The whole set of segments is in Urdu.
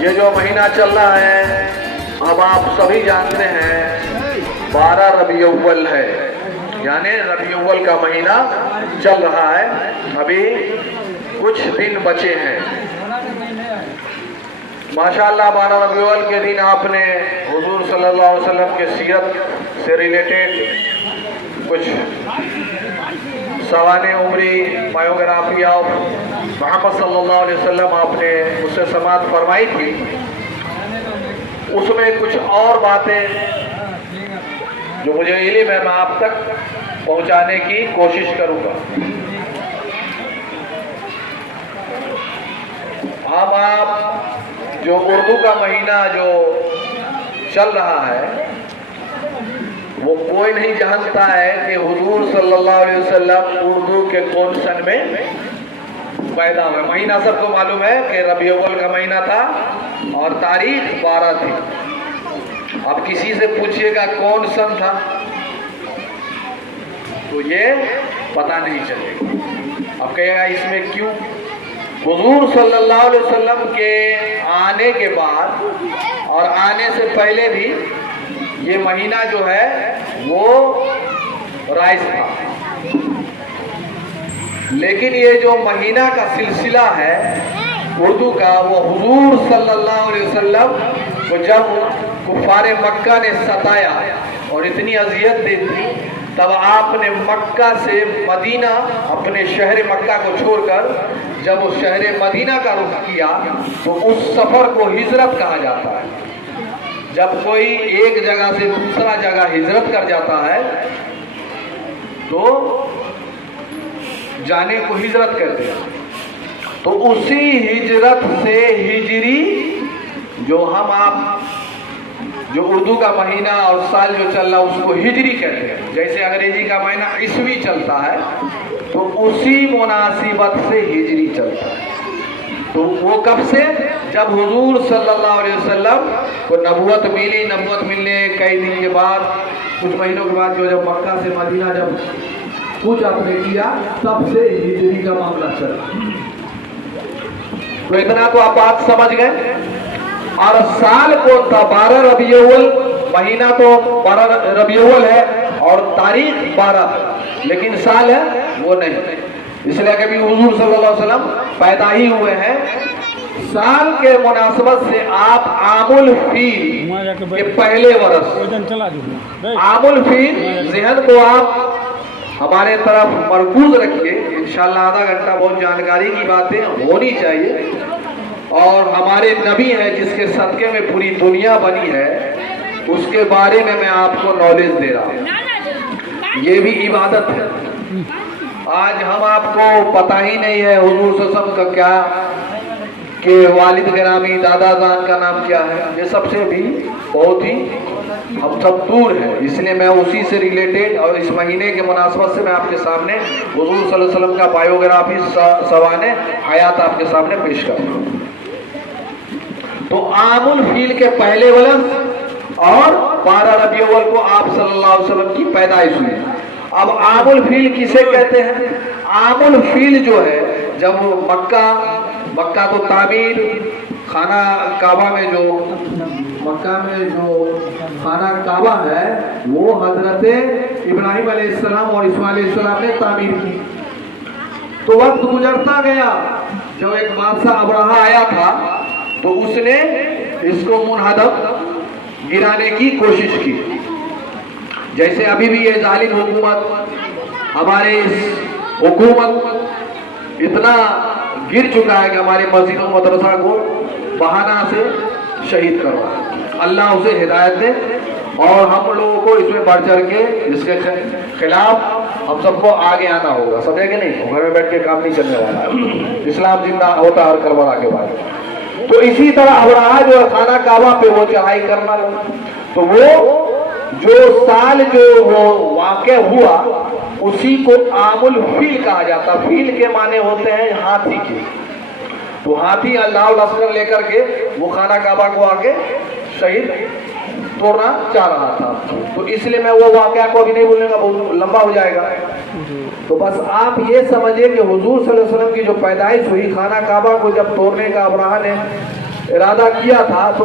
یہ جو مہینہ چل رہا ہے اب آپ سبھی جانتے ہیں 12 ربیع الاول ہے، یعنی ربیع الاول کا مہینہ چل رہا ہے، ابھی کچھ دن بچے ہیں۔ ماشاءاللہ 12 ربیع الاول کے دن آپ نے حضور صلی اللہ علیہ وسلم کے سیرت سے ریلیٹڈ کچھ سوانح عمری بایوگرافی آف محمد صلی اللہ علیہ وسلم آپ نے اس سے سماعت فرمائی تھی۔ اس میں کچھ اور باتیں جو مجھے علم ہے میں آپ تک پہنچانے کی کوشش کروں گا۔ ہم آپ جو اردو کا مہینہ جو چل رہا ہے وہ کوئی نہیں جانتا ہے کہ حضور صلی اللہ علیہ وسلم اردو کے کون سن میں پیدا ہوئے۔ مہینہ سب کو معلوم ہے کہ ربیع الاول کا مہینہ تھا اور تاریخ 12 تھی۔ اب کسی سے پوچھئے گا کون سن تھا تو یہ پتہ نہیں چلے گا۔ اب کہے گا اس میں کیوں؟ حضور صلی اللہ علیہ وسلم کے آنے کے بعد اور آنے سے پہلے بھی یہ مہینہ جو ہے وہ رائج تھا، لیکن یہ جو مہینہ کا سلسلہ ہے اردو کا وہ حضور صلی اللہ علیہ وسلم کو جب کفار مکہ نے ستایا اور اتنی اذیت دی تھی تب آپ نے مکہ سے مدینہ اپنے شہر مکہ کو چھوڑ کر جب اس شہر مدینہ کا رخ کیا تو اس سفر کو ہجرت کہا جاتا ہے۔ جب کوئی ایک جگہ سے دوسرا جگہ ہجرت کر جاتا ہے تو جانے کو ہجرت کہتے ہیں۔ تو اسی ہجرت سے ہجری جو ہم آپ جو اردو کا مہینہ اور سال جو چل رہا اس کو ہجری کہتے ہیں، جیسے انگریزی کا مہینہ عیسوی چلتا ہے تو اسی مناسبت سے ہجری چلتا ہے۔ تو وہ کب سے؟ جب حضور صلی اللہ علیہ وسلم کو نبوت ملی، نبوت ملنے کئی دن کے بعد کچھ مہینوں کے بعد جو جب مکہ سے مدینہ جب کچھ آپ نے کیا تب سے ہجری کا معاملہ چلا۔ تو اتنا تو آپ بات سمجھ گئے۔ اور سال کون تھا؟ 12 ربیع الاول، مہینہ تو 12 ربیع الاول ہے اور تاریخ 12 ہے، لیکن سال ہے وہ نہیں، اس لیے کہ بھی حضور صلی اللہ علیہ وسلم پیدا ہی ہوئے ہیں۔ سال کے مناسبت سے آپ عام الفیل کے پہلے برس، عام الفیل ذہن کو آپ ہمارے طرف مرکوز رکھیے، انشاءاللہ آدھا گھنٹہ بہت جانکاری کی باتیں ہونی چاہیے، اور ہمارے نبی ہیں جس کے صدقے میں پوری دنیا بنی ہے اس کے بارے میں میں آپ کو نالج دے رہا ہوں، یہ بھی عبادت ہے۔ آج ہم آپ کو پتہ ہی نہیں ہے حضور صلی اللہ علیہ وسلم کا کیا، کہ والد گرامی دادا جان کا نام کیا ہے، یہ سب سے بھی بہت ہی ہم سب دور ہیں، اس لیے میں اسی سے ریلیٹڈ اور اس مہینے کے مناسبت سے میں آپ کے سامنے حضور صلی اللہ علیہ وسلم کا بایوگرافی سوانح حیات آپ کے سامنے پیش کرتا ہوں۔ تو عام الفیل کے پہلے ولد اور 12 ربیع الاول کو آپ صلی اللہ علیہ وسلم کی پیدائش ہوئی۔ اب عام الفیل کسے کہتے ہیں؟ عام الفیل جو ہے جب مکہ تو تعمیر خانہ کعبہ میں جو مکہ میں جو خانہ کعبہ ہے وہ حضرت ابراہیم علیہ السلام اور اسماعیل علیہ السلام نے تعمیر کی۔ تو وقت گزرتا گیا، جب ایک بادشاہ ابرہہ آیا تھا تو اس نے اس کو منہدم گرانے کی کوشش کی، جیسے ابھی بھی یہ ظالم حکومت ہمارے اس حکومت اتنا گر چکا ہے کہ ہماری مسجد و مدرسہ کو بہانہ سے شہید کروا۔ اللہ اسے ہدایت دے اور ہم لوگوں کو اس میں بڑھ چڑھ کے اس کے خلاف ہم سب کو آگے آنا ہوگا، سمجھے کہ نہیں؟ گھر میں بیٹھ کے کام نہیں چلنے والا، اسلام زندہ ہوتا ہر کربلا کے بعد۔ تو اسی طرح ابرہہ جو خانہ کعبہ پہ وہ چڑھائی کرنا لگا، تو وہ جو سال جو وہ واقع ہوا اسی کو عام الفیل کہا جاتا۔ فیل کے معنی ہوتے ہیں ہاتھی کے، تو ہاتھی اللہ لشکر لے کر کے وہ خانہ کعبہ کو آگے شہید توڑنا چاہ رہا تھا، تو اس لیے میں وہ واقعہ کو ابھی نہیں بولنے گا، بہت لمبا ہو جائے گا۔ تو بس آپ یہ سمجھیں کہ حضور صلی اللہ علیہ وسلم کی جو پیدائش ہوئی، خانہ کعبہ کو جب توڑنے کا ابرہہ نے ارادہ کیا تھا تو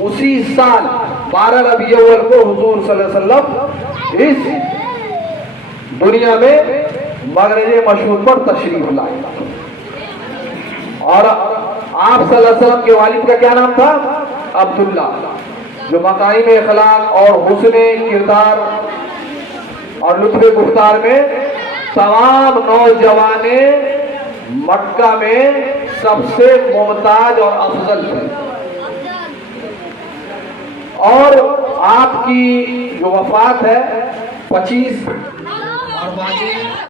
اسی سال 12 ربیع الاول کو حضور صلی اللہ علیہ وسلم اس دنیا میں مغرب مشہور پر تشریف لائے. اور آپ صلی اللہ علیہ وسلم کے والد کا کیا نام تھا؟ عبداللہ، جو مقایم اخلاق اور حسن کردار اور لطف گفتار میں تمام نوجوان مکہ میں سب سے ممتاز اور افضل تھے. اور آپ کی جو وفات ہے 25